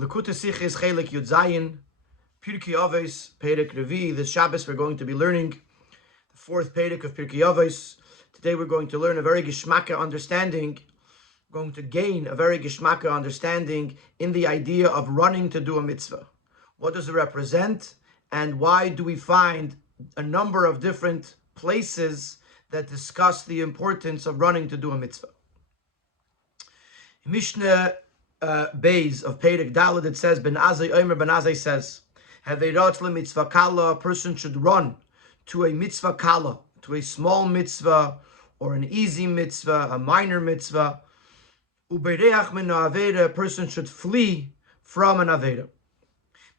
L'kutei Sichos Chalek Yud Zayin, Pirkei Avos, Perek Revi. This Shabbos we're going to be learning the fourth Perek of Pirkei Avos. Today we're going to learn a very geschmacka understanding, going to gain a very geschmacka understanding in the idea of running to do a mitzvah. What does it represent, and why do we find a number of different places that discuss the importance of running to do a mitzvah? Mishnah Beis of Perek Daled, it says, Ben Azai Omer, Ben Azai says, Haveirat le mitzvah kala, a person should run to a mitzvah kala, to a small mitzvah, or an easy mitzvah, a minor mitzvah. Ubereach min ha'aveda, a person should flee from an aveda.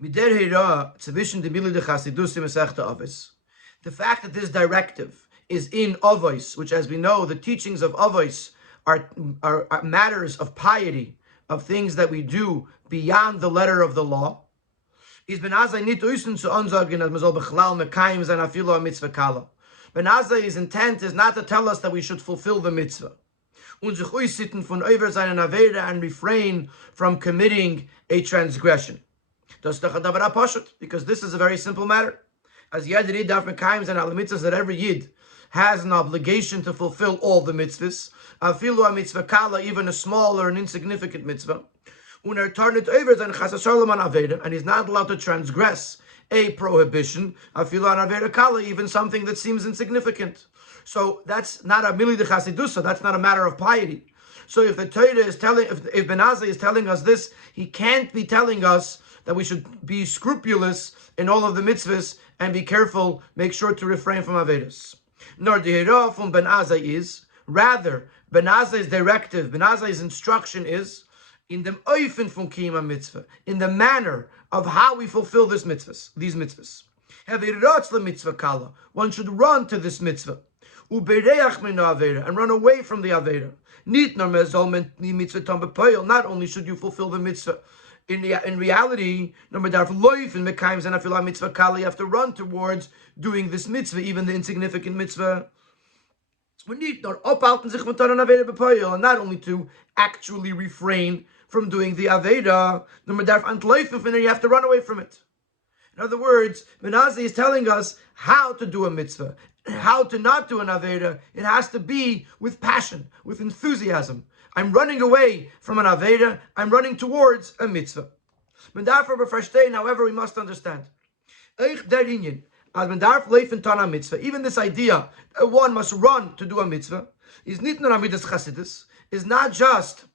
Mider heira, tzavishn demili de chasidusim esechta Avos. The fact that this directive is in Avos, which, as we know, the teachings of Avos are matters of piety, of things that we do beyond the letter of the law, is Ben Azai nit uisen zu ansagen, as man soll bechlal mekayim sein afilo a mitzvah kala. Ben Azai's intent is not to tell us that we should fulfill the mitzvah, und sich uisitten von over seinen aveda, and refrain from committing a transgression. Das doch davar pashut, because this is a very simple matter. As yad yid darf mekayim sein al mitzvahs, that every yid has an obligation to fulfill all the mitzvahs, afilu a mitzvah kala, even a small or an insignificant mitzvah, and he's not allowed to transgress a prohibition, afilu an aveda kala, even something that seems insignificant. So that's not a mili de chasidusa, that's not a matter of piety. So if the Torah is telling, if Ben Azai is telling us this, he can't be telling us that we should be scrupulous in all of the mitzvahs and be careful, make sure to refrain from avedas. Nor the hira from Ben Azai is, rather, Ben Azai's directive, Ben Azai's instruction is in the oifen from kiyum mitzvah, in the manner of how we fulfill these mitzvahs. Mitzvah kala, one should run to this mitzvah, and run away from the aveda. Not only should you fulfill the mitzvah, in reality, you have to run towards doing this mitzvah, even the insignificant mitzvah. And not only to actually refrain from doing the aveda, you have to run away from it. In other words, Ben Azai is telling us how to do a mitzvah, how to not do an aveda. It has to be with passion, with enthusiasm. I'm running away from an aveda, I'm running towards a mitzvah. However, we must understand, even this idea that one must run to do a mitzvah is not just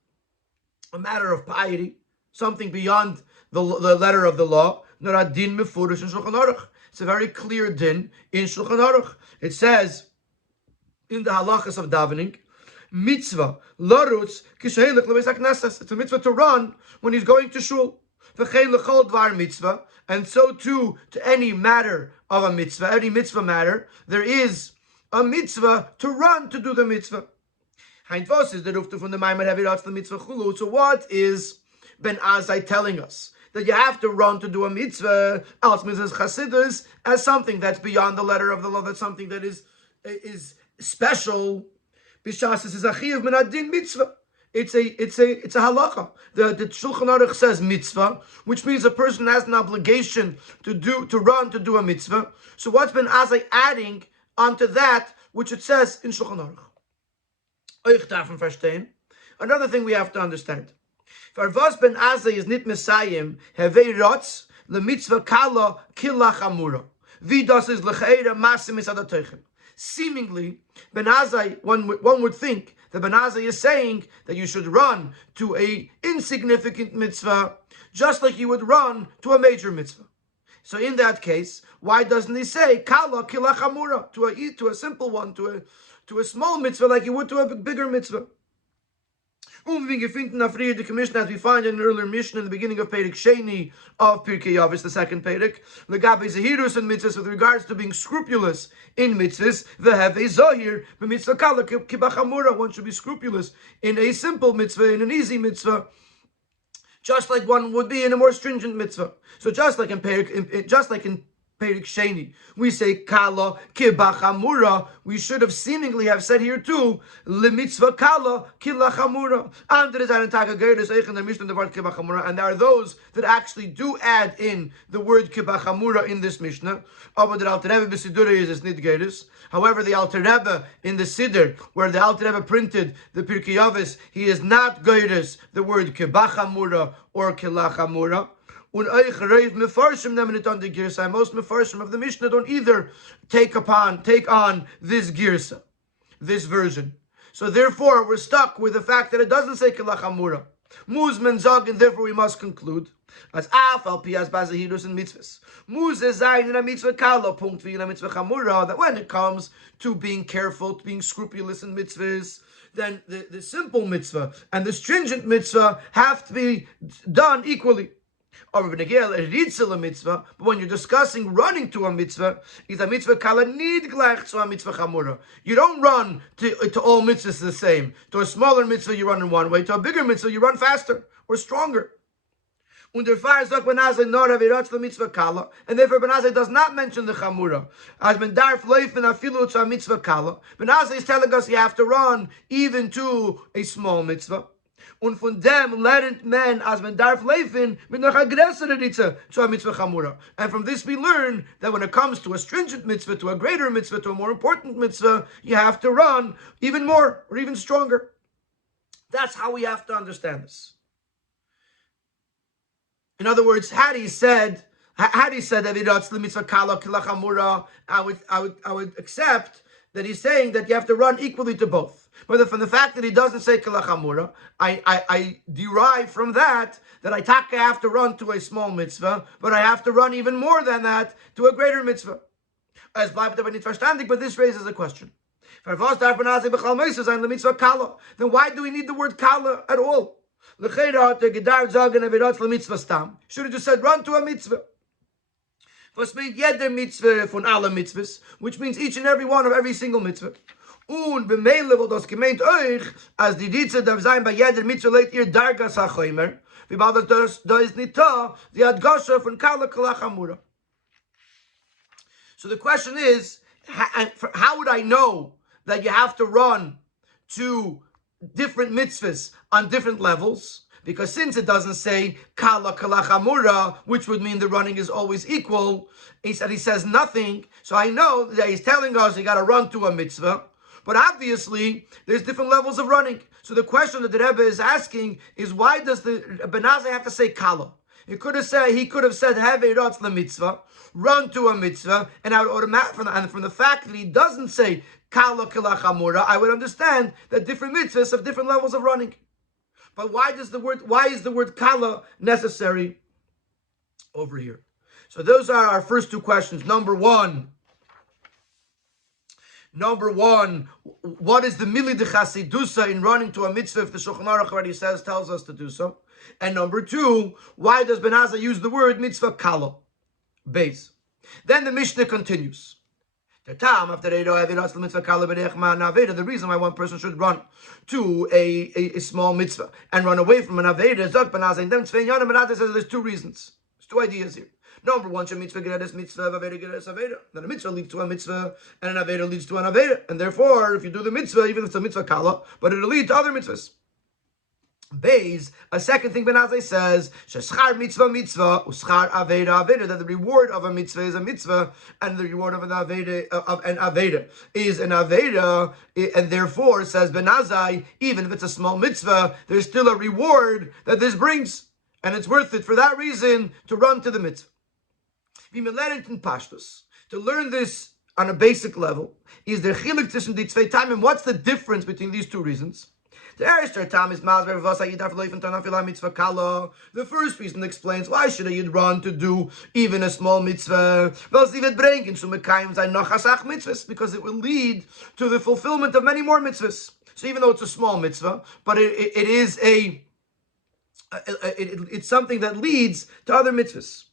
a matter of piety, something beyond the letter of the law. It's a very clear din in Shulchan Aruch. It says in the halachas of davening, mitzvah larutz kisheilech lebeis haknesses. It's a mitzvah to run when he's going to shul. V'chein lechol dvar mitzvah, and so too to any matter of a mitzvah, any mitzvah matter, there is a mitzvah to run to do the mitzvah. Heintvos is the rufta from the Maimer Haviratz the mitzvah chulu. So what is Ben Azai telling us? That you have to run to do a mitzvah, as Chasidus, as something that's beyond the letter of the law, that's something that is special. Bishas is a chiyuv min adin mitzvah. It's a halacha. The Shulchan Aruch says mitzvah, which means a person has an obligation to run to do a mitzvah. So what's Ben Azai adding onto that which it says in Shulchan Aruch? Another thing we have to understand. Farvas Ben Azai is nit mesayim hevei rotz le mitzvah kala killa chamura. Vidas is lecheira masim misadatoichem. Seemingly, Ben Azai, one would think that Ben Azai is saying that you should run to a insignificant mitzvah just like you would run to a major mitzvah. So in that case, why doesn't he say kala killa chamura, to a simple one, to a small mitzvah like you would to a bigger mitzvah? The commission, as we find in an earlier mission in the beginning of Perek Sheni of Pirkei Avos, the second Perek, legabe zehirus and mitzvahs, with regards to being scrupulous in mitzvahs, veheve zohir b'mitzvah kala kibachamura. One should be scrupulous in a simple mitzvah, in an easy mitzvah, just like one would be in a more stringent mitzvah. So just like in Perek Perik Sheni, we say kala kibachamura, we should have seemingly have said here too, lemitzvah kala kilachamura. And there are those that actually do add in the word kibachamura in this Mishnah. However, the Alter Rebbe in the Siddur, where the Alter Rebbe printed the Pirkei Avos, he is not goyres the word kibachamura or kilachamura. Most Mefarshim of the Mishnah don't either take on this girsa, this version. So therefore, we're stuck with the fact that it doesn't say kilachamura. Muzman zog, and therefore we must conclude as afal pias bazahidus and mitzvahs. Muz zayin in a mitzvah kala punkt vi in a mitzvah chamura, that when it comes to being careful, to being scrupulous in mitzvahs, then the simple mitzvah and the stringent mitzvah have to be done equally. But when you're discussing running to a mitzvah, is a mitzvah kala nid gleich to a mitzvah chamura. You don't run to all mitzvahs the same. To a smaller mitzvah you run in one way, to a bigger mitzvah you run faster or stronger. And therefore Benazai does not mention the chamura. As ben darf leifen afilu to a mitzvah kala. Benazai is telling us you have to run even to a small mitzvah. Und von dem lernt men as men darf leifen mit noch aggressere ritze zu a mitzvah chamura. And from this we learn that when it comes to a stringent mitzvah, to a greater mitzvah, to a more important mitzvah, you have to run even more or even stronger. That's how we have to understand this. In other words, had he said that mitzvah kala kilachamura, I would accept that he's saying that you have to run equally to both. But from the fact that he doesn't say kilachamura, I derive from that I have to run to a small mitzvah, but I have to run even more than that to a greater mitzvah. As bleibt aber nicht verstandig, but this raises a question. Then why do we need the word kala at all? Should have just said run to a mitzvah. Was meint jeder mitzvah von alle mitzvahs, which means each and every one of every single mitzvah. Und bemeile wird das gemeint euch, als die Ritze darf sein bei jeder Mitzvah leht ihr Dargas HaChomer, wie bald das da ist nicht da, die hat Gosha von Kala Kalachamura. So the question is, how would I know that you have to run to different mitzvahs on different levels? Because since it doesn't say Kala Kalachamura, which would mean the running is always equal, he says nothing, so I know that he's telling us you got to run to a mitzvah. But obviously, there's different levels of running. So the question that the Rebbe is asking is, why does the Benazai have to say kala? He could have said Heveirotz la mitzvah, run to a mitzvah, and I would automatically, from the fact that he doesn't say kala kilachamura, I would understand that different mitzvahs have different levels of running. But why is the word kala necessary over here? So those are our first two questions. Number one, what is the mili de chasidusa in running to a mitzvah if the Shulchan Aruch already tells us to do so? And number two, why does Benazai use the word mitzvah kala? Base. Then the Mishnah continues. The reason why one person should run to a small mitzvah and run away from an aveda, Benazai says there's two reasons. There's two ideas here. Number one, mitzvah geredes mitzvah, aveda geredes aveda. Then a mitzvah leads to a mitzvah, and an aveda leads to an aveda. And therefore, if you do the mitzvah, even if it's a mitzvah kala, but it'll lead to other mitzvahs. Beis, a second thing Benazai says, sheschar mitzvah mitzvah, uschar aveda aveda, that the reward of a mitzvah is a mitzvah, and the reward of an aveda is an aveda, and therefore, says Benazai, even if it's a small mitzvah, there's still a reward that this brings, and it's worth it for that reason to run to the mitzvah. To learn this on a basic level, is there chiluk zwischen die zwei Taimim? What's the difference between these two reasons? The first reason explains why should a yid run to do even a small mitzvah, because it will lead to the fulfillment of many more mitzvahs. So even though it's a small mitzvah, but it's something that leads to other mitzvahs.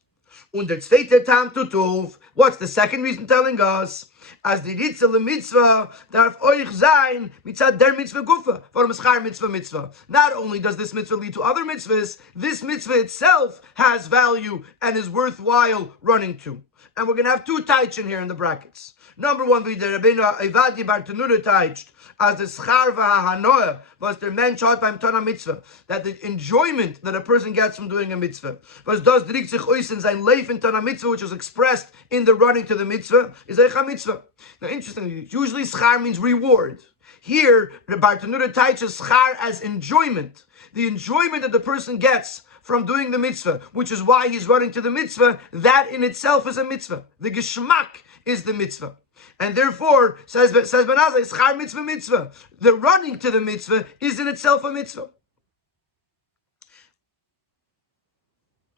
Und der zweite Tam Tutuv, what's the second reason telling us? As the Ritze le Mitzvah darf euch sein mitzad der Mitzvah Gufa, warum schar Mitzvah Mitzvah. Not only does this mitzvah lead to other mitzvahs, this mitzvah itself has value and is worthwhile running to. And we're going to have two taichin here in the brackets. Number one, wie der Rabbeinu Evadi bar Tanura teicht, as the schar v'hahanoah was der Mensch hat beim Tana Mitzvah, that the enjoyment that a person gets from doing a mitzvah, was das drückt sich aus in sein Leif in Tana Mitzvah, which is expressed in the running to the mitzvah, is a mitzvah. Now, interestingly, usually schar means reward. Here, the bar Tanura teiches schar as enjoyment, the enjoyment that the person gets from doing the mitzvah, which is why he's running to the mitzvah. That in itself is a mitzvah. The geschmack is the mitzvah. And therefore, says Ben Azai, schar mitzvah mitzvah. The running to the mitzvah is in itself a mitzvah.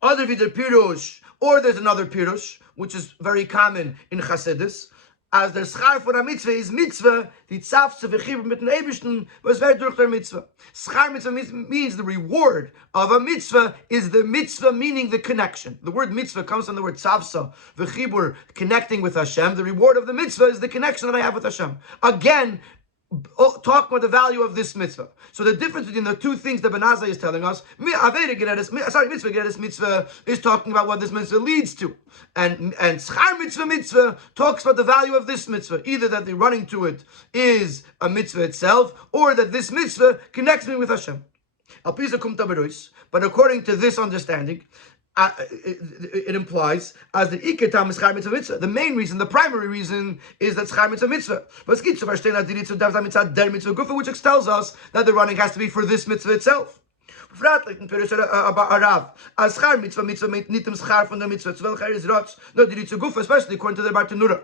Other vider pirush, or there's another pirush, which is very common in Chassidus, as der schar for a mitzvah is mitzvah, die tzavse v'chibur mit den Eibishten, was wird durch der mitzvah. Schar mitzvah means the reward of a mitzvah is the mitzvah, meaning the connection. The word mitzvah comes from the word tzavse v'chibur, connecting with Hashem. The reward of the mitzvah is the connection that I have with Hashem. Again, talk about the value of this mitzvah. So the difference between the two things that Ben Azai is telling us, mitzvah is talking about what this mitzvah leads to. And schar mitzvah talks about the value of this mitzvah. Either that the running to it is a mitzvah itself, or that this mitzvah connects me with Hashem. But according to this understanding, it implies as the iketam is schar mitzvah. The main reason, the primary reason, is that schar mitzvah. But it's to understand that the mitzvah, which tells us that the running has to be for this mitzvah itself. Especially according to the Bartanura,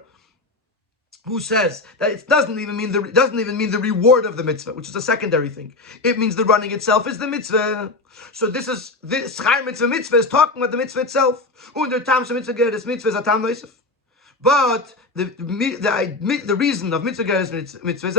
who says that it doesn't even mean the reward of the mitzvah, which is a secondary thing. It means the running itself is the mitzvah. So this schar mitzvah is talking about the mitzvah itself. Under tam mitzvah geres mitzvah is a tam noisef. But the reason of mitzvah geres mitzvah is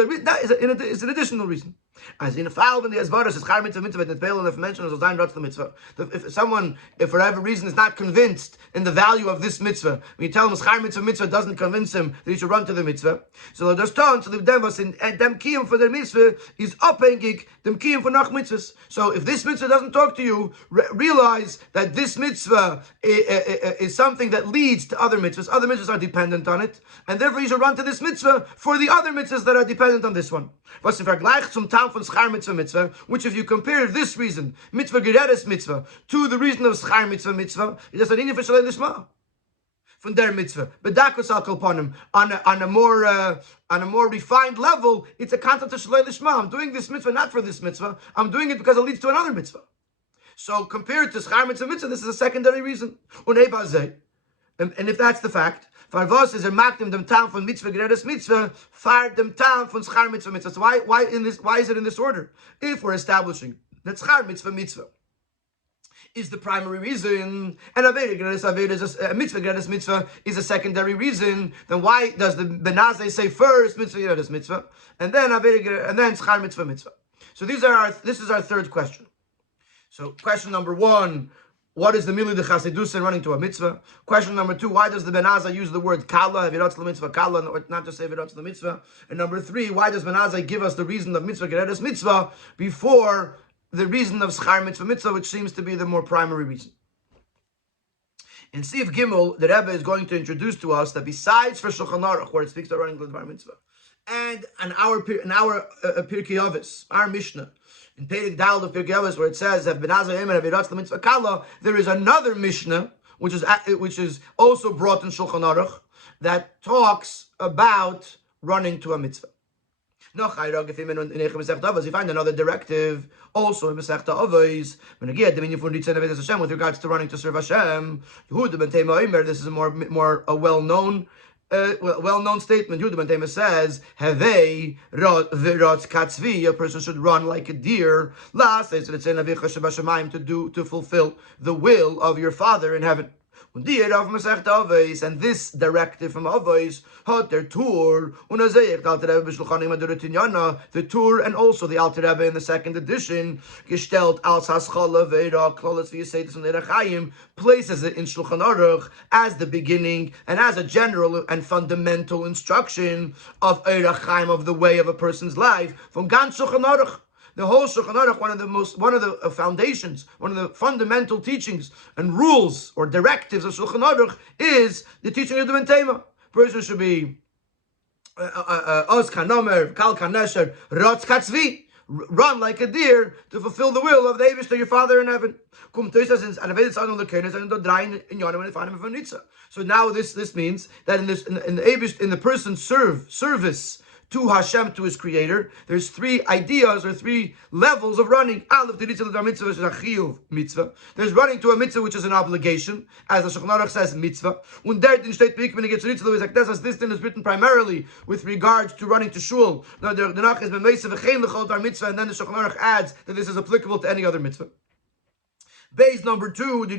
an additional reason. As in a file when the Asvaras is schar mitzvah that Balaam if mentioned as Zayin Ratz the mitzvah. If someone, for whatever reason, is not convinced in the value of this mitzvah, when you tell him schar mitzvah doesn't convince him that he should run to the mitzvah. So there's tons so the devas in dem kiyum for the mitzvah is abhängig dem kiyum for nach mitzvahs. So if this mitzvah doesn't talk to you, realize that this mitzvah is something that leads to other mitzvahs. Other mitzvahs are dependent on it, and therefore you should run to this mitzvah for the other mitzvahs that are dependent on this one. Was im Vergleich zum Tam von schar mitzvah, which if you compare this reason, mitzvah geredes mitzvah, to the reason of schar mitzvah, it is an inyan for shalei lishma. From their mitzvah, bedakos al kolponim, on a more refined level, it's a concept of shalei lishma. I'm doing this mitzvah not for this mitzvah. I'm doing it because it leads to another mitzvah. So compared to schar mitzvah, this is a secondary reason. And if that's the fact, Farvos is makdim dem tam von mitzvah geredes mitzvah, far dem tam von schar mitzvah. So why is it in this order? If we're establishing that schar mitzvah is the primary reason, and a mitzvah geredes mitzvah is a secondary reason, then why does the Ben Azai say first mitzvah geredes mitzvah and then schar mitzvah? So this is our third question. So question number one, what is the milu de chasidus and running to a mitzvah? Question number two, why does the Ben Azai use the word kala, evirotz l'mitzvah, kala, or not just say evirotz l'mitzvah? And number three, why does Ben Azai give us the reason of mitzvah geredes mitzvah before the reason of schar mitzvah, which seems to be the more primary reason? In Sif Gimel, the Rebbe is going to introduce to us that besides for Shulchan Aruch, where it speaks about running to the mitzvah, and in our Pirkei Avos, our Mishnah, in Perek Daled of Pirkei Avos, where it says that Ben Azai Emer Aviratz L'Mitzvah Kala, there is another Mishnah which is also brought in Shulchan Aruch that talks about running to a mitzvah. You find another directive also in Masechta Avos with regards to running to serve Hashem. This is a more well-known statement. Yehuda ben Tema says, "Havei v'rotz katzvi." A person should run like a deer. To fulfill the will of your Father in heaven. And this directive from Avos had their tour, the tour, and also the Alter Rebbe in the second edition, gestellt als haschala ve'ira klolas v'yiseitis and l'erachayim, places it in Shulchan Aruch as the beginning and as a general and fundamental instruction of erachayim, of the way of a person's life, from Gan Shulchan Aruch. The whole Shulchan Aruch, one of the foundations, one of the fundamental teachings and rules or directives of Shulchan Aruch is the teaching of the Bentema. Person should be Oz Kanomer, Kal Kanesher, Rotz Katzvi. Run like a deer to fulfill the will of the Eibushter, your Father in heaven. So now this means that in the person's service to Hashem, to his Creator, there's three ideas or three levels of running. There's running to a mitzvah which is an obligation, as the Shulchan Aruch says, mitzvah. This thing is written primarily with regards to running to shul. And then the Shulchan Aruch adds that this is applicable to any other mitzvah. Base number 2, the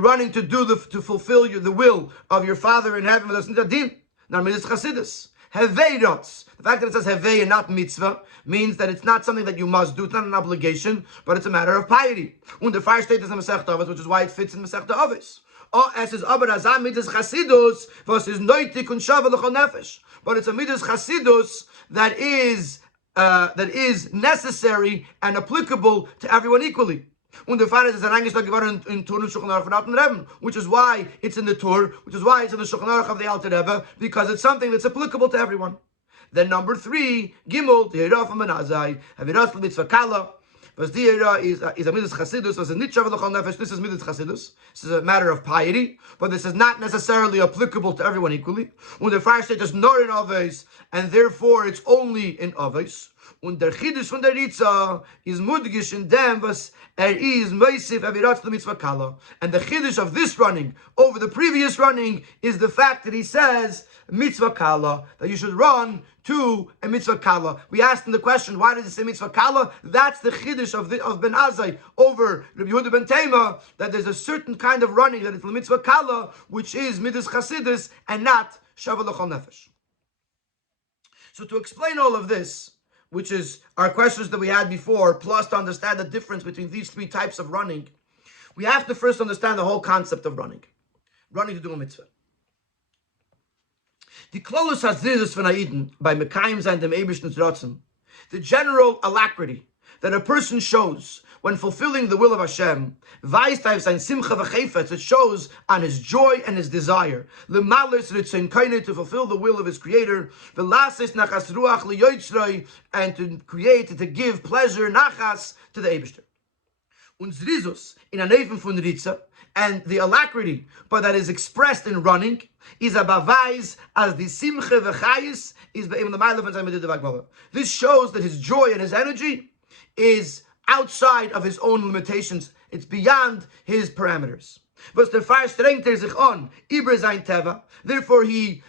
running to fulfill the will of your Father in heaven. Now, it's Chassidus. Heveirotz. The fact that it says Hevei and not mitzvah means that it's not something that you must do. It's not an obligation, but it's a matter of piety. Und der Fire State is in Masechta Avos, which is why it fits in Masechta Avos. Es ist aber das Midas Chassidus, was ist nötig und shava l'chol nefesh. But it's a Midas Chassidus that is necessary and applicable to everyone equally. Und der Fall ist eingestellt geworden in Tur und Shulchan Aruch von Alten Rebbe, which is why it's in the Tur, which is why it's in the Shulchan Aruch of the Alten Rebbe, because it's something that's applicable to everyone. Then number 3, Gimel, the Hira from Menazai, Haviras Mitzvah Kala, was the Hira is a Midas Chassidus, was a Nitchav L'chol Nefesh. This is Midas Chassidus. This is a matter of piety, but this is not necessarily applicable to everyone equally. Und der Fire State is not in Avos, and therefore it's only in Avos. Und der Chiddush von der Ritza is mudgish in dem, was is meisif avirat mitzvah kala. And the Chiddush of this running over the previous running is the fact that he says mitzvah kala, that you should run to a mitzvah kala. We asked him the question, why does it say mitzvah kala? That's the Chiddush of Ben Azai over Rabbi Yehuda ben Tema, that there's a certain kind of running that is mitzvah kala, which is midas chasidus and not shava l'chol nefesh. So to explain all of this, which is our questions that we had before, plus to understand the difference between these three types of running, we have to first understand the whole concept of running to do a mitzvah. The Klolus Hazrizus von Aiden by Mekayim and dem Eibishten's Ratzon, the general alacrity that a person shows when fulfilling the will of Hashem, it shows on his joy and his desire, to fulfill the will of his Creator, and to create, to give pleasure, nachas, to the Eibishter. And the alacrity, but that is expressed in running, is a bavais as the simcha v'chayis is be'im l'mayla. This shows that his joy and his energy is outside of his own limitations. It's beyond his parameters. Therefore, he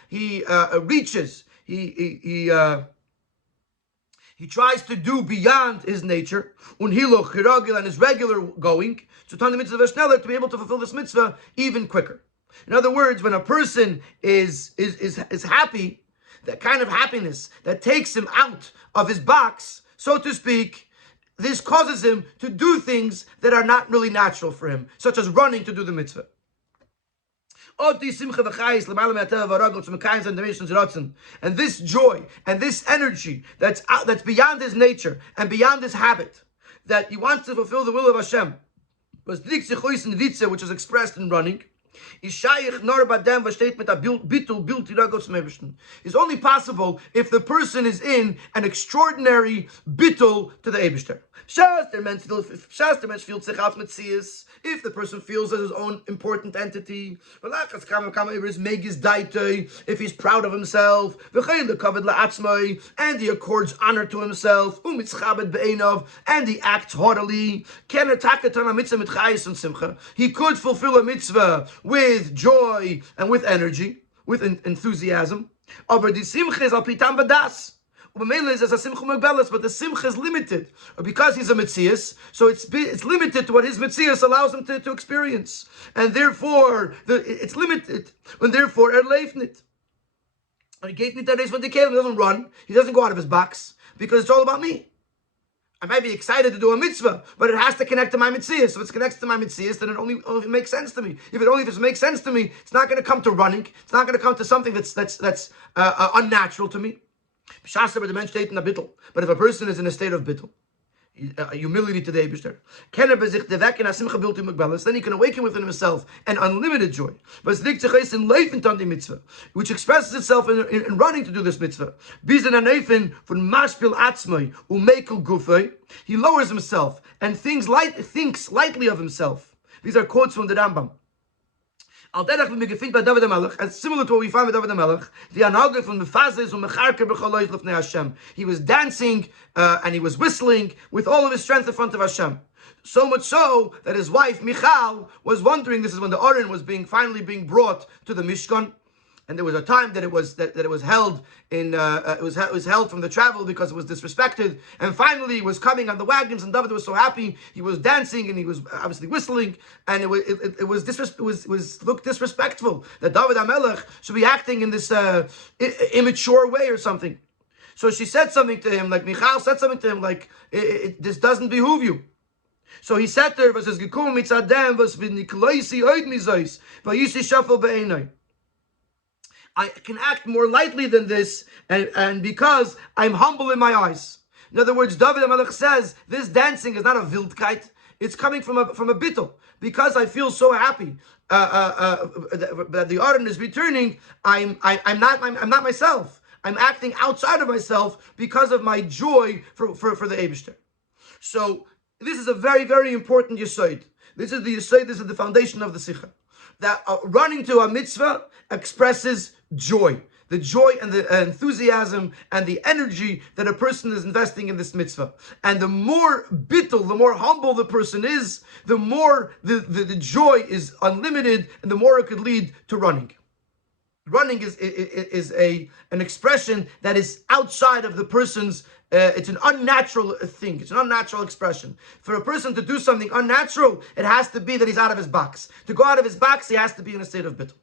reaches. He tries to do beyond his nature, and his regular going, to be able to fulfill this mitzvah even quicker. In other words, when a person is happy, that kind of happiness that takes him out of his box, so to speak, this causes him to do things that are not really natural for him, such as running to do the mitzvah. And this joy and this energy that's beyond his nature and beyond his habit, that he wants to fulfill the will of Hashem, which is expressed in running, is only possible if the person is in an extraordinary bittul to the Eibishter. If the person feels as his own important entity, if he's proud of himself, and he accords honor to himself, and he acts haughtily, he could fulfill a mitzvah with joy and with energy, with enthusiasm. But the simcha is limited because he's a Metzias, so it's limited to what his Metzias allows him to experience, and therefore it's limited, and therefore leifnit. And he doesn't run, he doesn't go out of his box because it's all about me. I might be excited to do a mitzvah, but it has to connect to my mitzvah. So if it connects to my mitzvah, then it only makes sense to me. If it makes sense to me, it's not going to come to running. It's not going to come to something that's unnatural to me. But if a person is in a state of bittul, humility to the Eibishter, then he can awaken within himself an unlimited joy, which expresses itself in running to do this mitzvah. He lowers himself and thinks lightly of himself. These are quotes from the Rambam. And similar to what we find with David HaMelech, the anhaga from Mefazes and Mecharker b'chalois l'fnei Hashem. He was dancing and he was whistling with all of his strength in front of Hashem. So much so that his wife Michal was wondering. This is when the Aron was finally being brought to the Mishkan. And there was a time that it was held in it was held from the travel because it was disrespected. And finally, it was coming on the wagons, and David was so happy. He was dancing and he was obviously whistling, and it was looked disrespectful that David HaMelech should be acting in this immature way or something. So she said something to him, like Michal said something to him, like this doesn't behoove you. So he said to her, "Was es gekommen mit Zadem, was bin ich leisi oid misois, weil ich schaffe beeinai." I can act more lightly than this, and because I'm humble in my eyes. In other words, David HaMelech says this dancing is not a wildkeit; it's coming from a bittul. Because I feel so happy that the Aron is returning, I'm not myself. I'm acting outside of myself because of my joy for the Eibishter. So this is a very, very important yesod. This is the yesod. This is the foundation of the sikha. That running to a mitzvah expresses joy. The joy and the enthusiasm and the energy that a person is investing in this mitzvah. And the more bittul, the more humble the person is, the more the joy is unlimited, and the more it could lead to running. Running is an expression that is outside of the person's, it's an unnatural thing. It's an unnatural expression. For a person to do something unnatural, it has to be that he's out of his box. To go out of his box, he has to be in a state of bittul.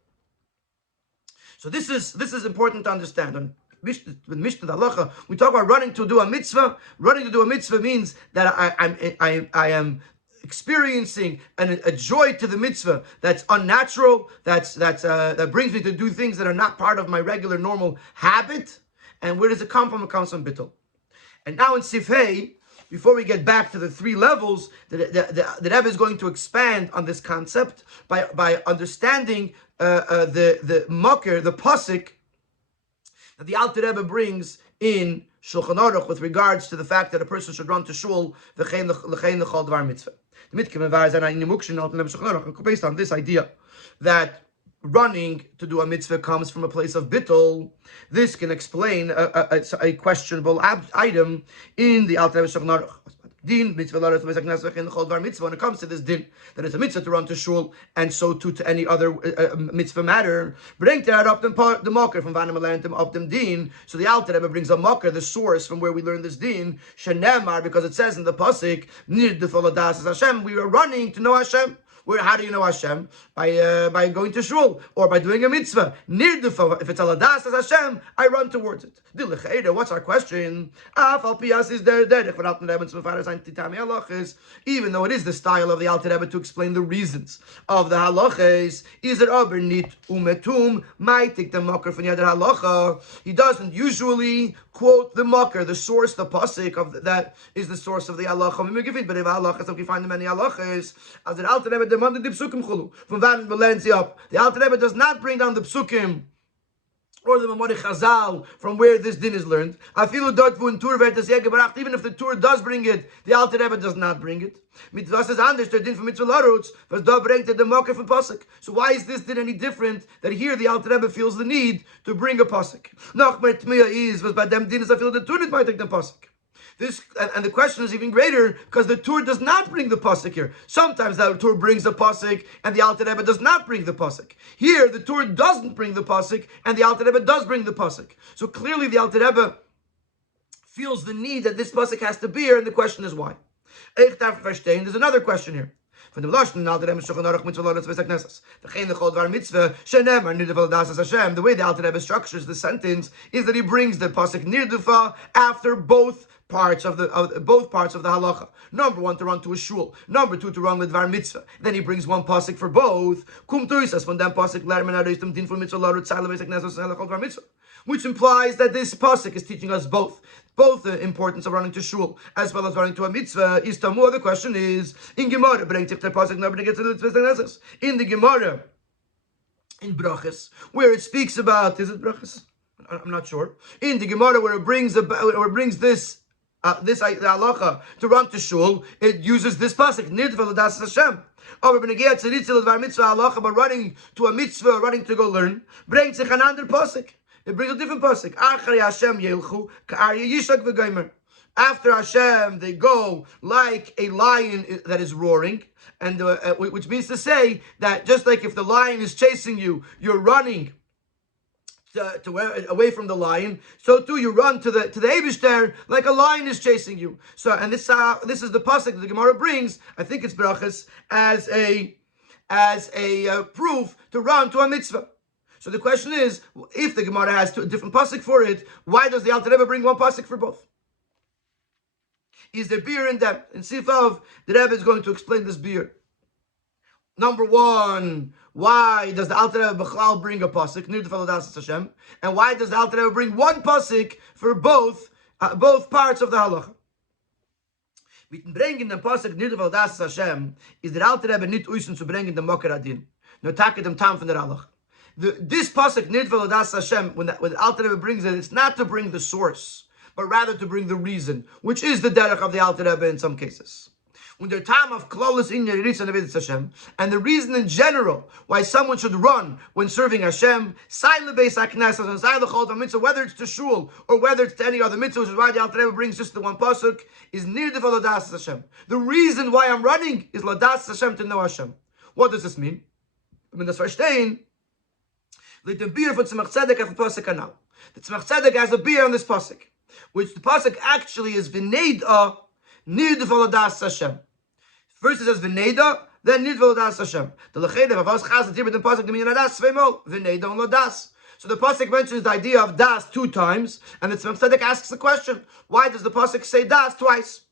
So this is important to understand. And with Mishnah Halacha, we talk about running to do a mitzvah. Running to do a mitzvah means that I am experiencing a joy to the mitzvah that's unnatural, that brings me to do things that are not part of my regular normal habit. And where does it come from? It comes from bittul. And now in Sifhei, before we get back to the three levels, the Rebbe is going to expand on this concept by understanding the makir, the pasuk that the Alter Rebbe brings in Shulchan Aruch with regards to the fact that a person should run to shul l'chein l'chol dvar mitzvah. Based on this idea that running to do a mitzvah comes from a place of bittul, this can explain a questionable item in the Alter Rebbe Shulchan Aruch. Din mitzvah when it comes to this din that it's a mitzvah to run to shul, and so too to any other mitzvah matter. Bring that up the makar from vanim up them din. So the Alter Rebbe brings a makar, the source from where we learn this din. Shenemar, because it says in the pasuk, nir defoladas Hashem. We are running to know Hashem. How do you know Hashem? By going to shul or by doing a mitzvah. Nirdufa, if it's aladas as Hashem, I run towards it. What's our question? Even though it is the style of the Alter Rebbe to explain the reasons of the halachas, is it aber nit umetum maitik the makar from yeder halacha? He doesn't usually quote the makar, the source, the pasuk of that is the source of the halacha. But if halachas, we find the many halachas, as the Alter Rebbe demanded the psukim chulu from van Valencia up. The Alter Rebbe does not bring down the psukim or the Mamori Chazal from where this din is learned. Even if the Tur does bring it, the Alter Rebbe does not bring it. Mitzvah says anders der din from Mitzvah Larutz, was da bringt the makar from pasuk. So why is this din any different? That here the Alter Rebbe feels the need to bring a pasuk. Noch mehr tmiya is was by them din is the Tur nicht might take the pasuk. This and the question is even greater because the Tur does not bring the pasuk here. Sometimes the Tur brings the pasuk and the Alter Rebbe does not bring the pasuk. Here the Tur doesn't bring the pasuk and the Alter Rebbe does bring the pasuk. So clearly the Alter Rebbe feels the need that this pasuk has to be here, and the question is why. There's another question here. From the way the Alter Rebbe structures the sentence is that he brings the pasuk nirdufa after both parts of the halacha. Number one, to run to a shul. Number two, to run with dvar mitzvah. Then he brings one pasuk for both. Kum tuisas von dem pasuk lermen aristum din for mitzvah larut tzala besek nesos halachol dvar mitzvah. which implies that this pasuk is teaching us both the importance of running to shul as well as running to a mitzvah. Is tamur. The question is in Gemara, in the Gemara in Brachas, where it speaks about, is it Brachas? I'm not sure. In the Gemara, where it brings this halacha to run to shul, it uses this pasuk nidva l'das Hashem. But running to a mitzvah, running to go learn, brings sich another pasuk. It brings a different pasuk. After Hashem, they go like a lion that is roaring, and which means to say that just like if the lion is chasing you, you're running away from the lion, so too you run to the Eibishter like a lion is chasing you. So, and this is the pasuk that the Gemara brings. I think it's Brachas as a proof to run to a mitzvah. So the question is, if the Gemara has a different pasuk for it, why does the Alter Rebbe bring one pasuk for both? Is there beer in them? In Sifav, the Rebbe is going to explain this beer. Number one, why does the Alter Rebbe Bechlal bring a pasuk? Hashem, and why does the Alter Rebbe bring one pasuk for both parts of the halacha? We can bring in the pasuk Nirdaval Das Hashem is the Alter Rebbe nit uisen to bring in the Mokar Adin. No take them time from the halacha. This pasuk Nirdaval Das Hashem, when the Alter Rebbe brings it, it's not to bring the source, but rather to bring the reason, which is the derech of the Alter Rebbe in some cases. When they're time of klolos in Yeritz and Avedis Hashem, and the reason in general why someone should run when serving Hashem, whether it's to shul or whether it's to any other mitzvah, which is why the Alter Rebbe brings just the one pasuk, is near the ladas Hashem. The reason why I'm running is ladas Hashem, to know Hashem. What does this mean? I mean, that's verstehen. The beer for Tzemach Tzedek have a pasuk kanal. The Tzemach Tzedek has a beer on this pasuk, which the pasuk actually is v'neida near the ladas Hashem. First it says v'neida, then nidva l'das Hashem. The lecheda of Avos chaz the pasuk the minyan das sveimol v'neida on l'das. So the pasuk mentions the idea of das 2 times, and the Tzemach Tzedek asks the question: why does the pasuk say das twice?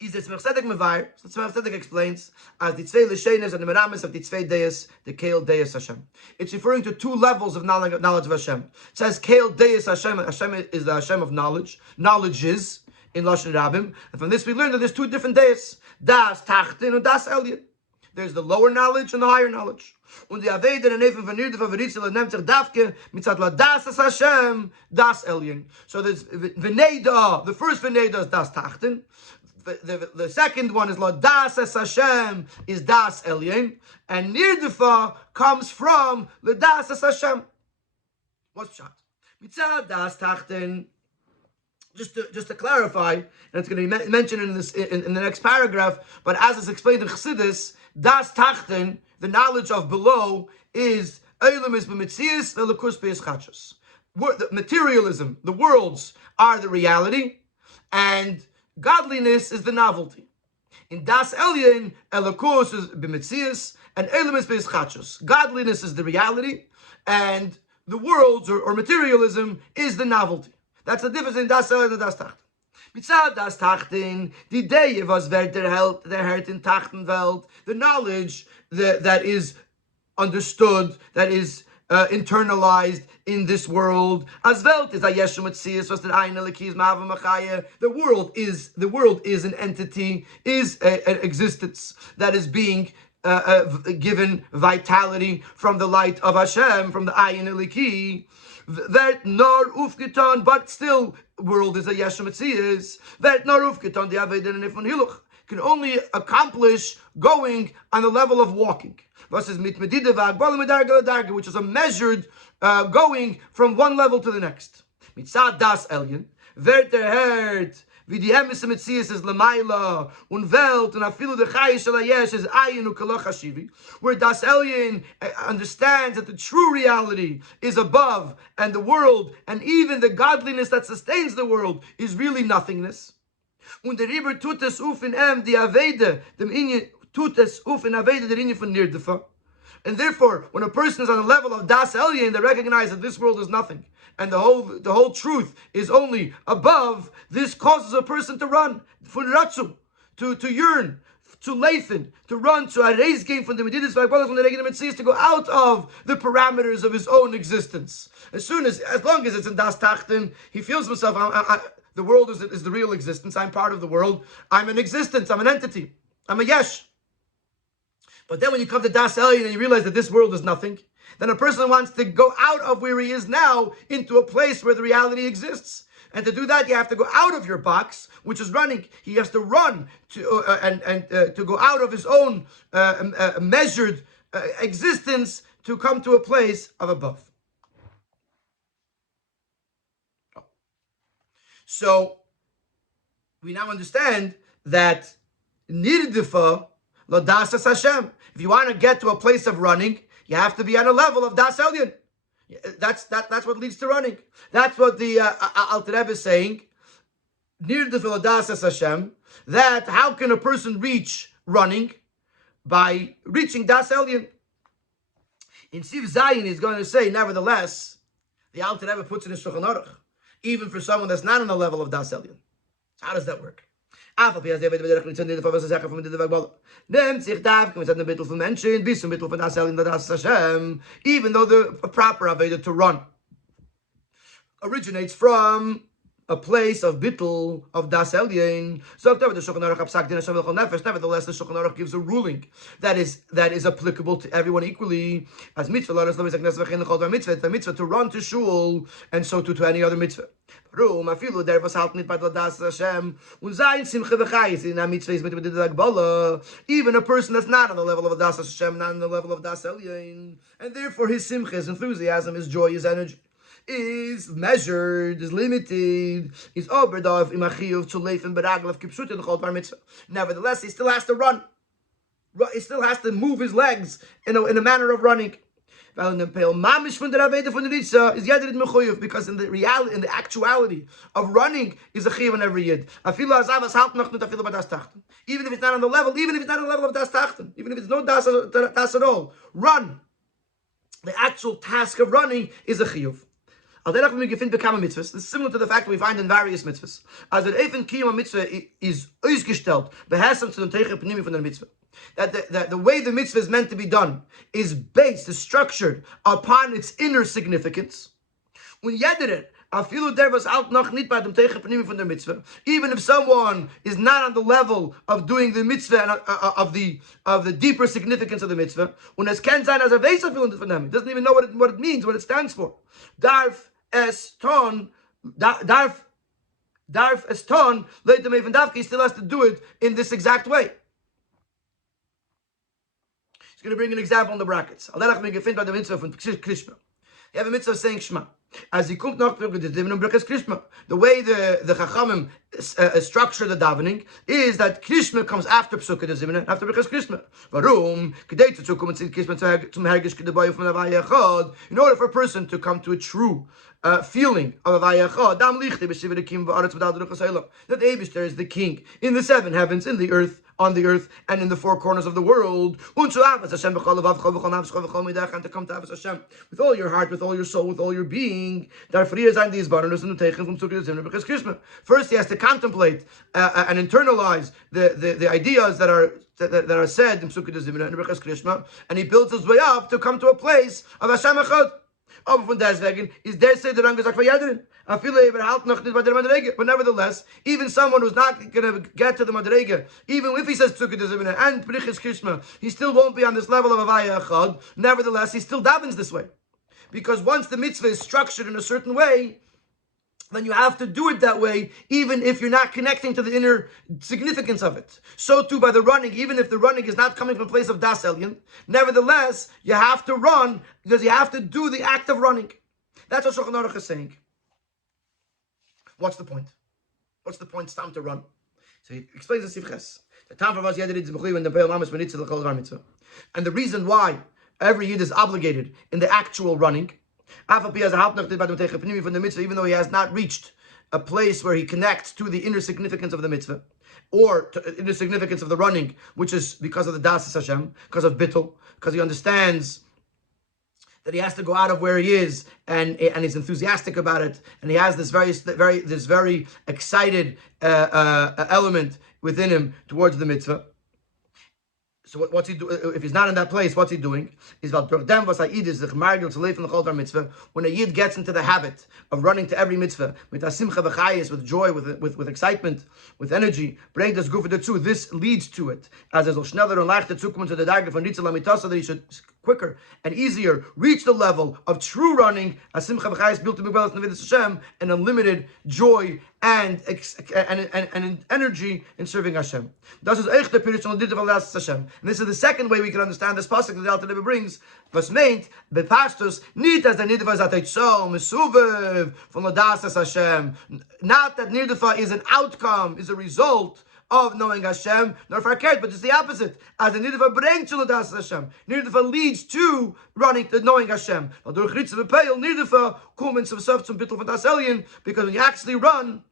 Is the Tzemach Tzedek mevayer? So the Tzemach Tzedek explains as the tzvei l'shenes and the meramis of the tzvei deis, the keil deis Hashem. It's referring to 2 levels of knowledge of Hashem. It says keil deis Hashem. Hashem is the Hashem of knowledge. Knowledge is in Lashon Rabbim, and from this we learn that there's 2 different days: das tachten and das elyon. There's the lower knowledge and the higher knowledge. Und die Aveder and Efen v'nirde v'ritzel and nemtzach davke mitzat la das as Hashem das elyon. So there's v'neida. The first v'neida is das tachten. The second one is la das as Hashem is das elyon, and nirdefa comes from la das as Hashem. What's shot? Mitzat das tachten. Just to clarify, and it's going to be mentioned in the next paragraph, but as it's explained in Chassidus, das tachten, the knowledge of below, is Eilam is b'mitzias v'lekus b'yischachos. Materialism, the worlds, are the reality, and godliness is the novelty. In das elyon, elikus is b'mitzias, and Eilam is b'yischachos. Godliness is the reality, and the worlds or materialism is the novelty. That's the difference in das elyon and das tachten. Mitzad das tachten, die Idee, was wird der Hert in Tachtenwelt, the knowledge that is understood, that is internalized in this world. As Welt is a Yeshu Metzias, was der eine Lekis Mava Machaya. The world is an entity, is an existence that is being given vitality from the light of Hashem, from the Ayin Eliki. Vert nor ufgetan, but still, world is a Yeshu Metzias. Vert nor ufgetan, the Aveder and Ifon Hiluch can only accomplish going on the level of walking. Which is a measured going from one level to the next. Mitzad das elyon, vert der Hert, wie die Emes Metzias is lemaila, und Welt, und afilu de Chai shel hayesh is ayin u'kalach hashivi, where das elyon understands that the true reality is above, and the world, and even the godliness that sustains the world, is really nothingness. Und der Riber tut es auf in die Avede, dem Inye tut es auf in Avede der Inye von Nirdefa. And therefore, when a person is on the level of Das Elyon, they recognize that this world is nothing, and the whole truth is only above. This causes a person to run for Ratzu, to yearn, to leifen, to run, to a raise game from the Medidis from the negative Mitzvah, to go out of the parameters of his own existence. As long as it's in Das Tachten, he feels himself, the world is the real existence, I'm part of the world, I'm an existence, I'm an entity, I'm a yesh. But then when you come to Das Elyon and you realize that this world is nothing, then a person wants to go out of where he is now into a place where the reality exists. And to do that, you have to go out of your box, which is running. He has to run to go out of his own measured existence to come to a place of above. So we now understand that nirdifa lo dasas Hashem. If you want to get to a place of running, you have to be on a level of Das Elyon. That's what leads to running. That's what the Alter Rebbe is saying. Nirdifa lo dasas Hashem. That how can a person reach running? By reaching Das Elyon. In Siv Zayin, he's going to say, nevertheless, the Alter Rebbe puts it in Shulchan Aruch, even for someone that's not on the level of Das Elyon. How does that work? Even though the proper Aveda to run originates from a place of bittul, of Das Elyon. Nevertheless, the Shulchan Aruch gives a ruling that is applicable to everyone equally. As mitzvah, the mitzvah to run to shul, and so to any other mitzvah. Even a person that's not on the level of Das Hashem, not on the level of Das Elyon, and therefore his simcha, his enthusiasm, his joy, his energy is measured, is limited, is oberdov imachiyuv to leifin beraglav kipshut in the chol bar mitzvah. Nevertheless, he still has to run. He still has to move his legs in a manner of running. Because in the reality, in the actuality of running is a chiyuv on every yid. Even if it's not on the level, of das tachten, even if it's no das at all, run. The actual task of running is a chiyuv. This is similar to the fact that we find in various mitzvahs. As an even kiyum mitzvah is ausgestellt, behesam zu dem teichen pnimi von der mitzvah. That the way the mitzvah is meant to be done is structured upon its inner significance. Even if someone is not on the level of doing the mitzvah and of the deeper significance of the mitzvah, it doesn't even know what it means, what it stands for. Darf es ton, he still has to do it in this exact way. He's going to bring an example in the brackets. You have a mitzvah saying Shema. As he comes not the way the Chachamim structure the davening is that Krishma comes after Psukkah de Zimna, after Birkas Krishma. Warum? In order for a person to come to a true feeling of Avayachad, that Eibishter is the king in the seven heavens, in the earth, on the earth, and in the four corners of the world. And to come to Avos Hashem with all your heart, with all your soul, with all your being. First, he has to contemplate and internalize the ideas that are said in Psukkah de Zimna and Birkas Krishma, and he builds his way up to come to a place of Hashem Echad. Aber von deswegen is der Seder angesagt for Yadrin. But nevertheless, even someone who's not going to get to the Madrega, even if he says Psukkah de Zimna and Brichis Krishma, he still won't be on this level of Avaya Echad. Nevertheless, he still davens this way. Because once the mitzvah is structured in a certain way, then you have to do it that way, even if you're not connecting to the inner significance of it. So too by the running, even if the running is not coming from a place of Das Elyon, nevertheless, you have to run because you have to do the act of running. That's what Shulchan Aruch is saying. What's the point? What's the point? It's time to run. So he explains the Sivches. And the reason why every Yid is obligated in the actual running, even though he has not reached a place where he connects to the inner significance of the mitzvah, or to the inner significance of the running, which is because of the Das Hashem, because of bittul, because he understands that he has to go out of where he is, and he's enthusiastic about it, and he has this very excited element within him towards the mitzvah. So what's he do if he's not in that place? What's he doing? When a yid gets into the habit of running to every mitzvah with joy, with excitement, with energy, this leads to it as that he should quicker and easier reach the level of true running, and unlimited joy and energy in serving Hashem. And this is the second way we can understand this pasuk that the Alter Rebbe brings. Was meint bepastus nit as the nidva zat so mesuvev from ladas Hashem. Not that nidva is an outcome, is a result of knowing Hashem, nor farkert, but it's the opposite. As the nidva brings to ladas Hashem, nidva leads to running to knowing Hashem. Because when you actually run,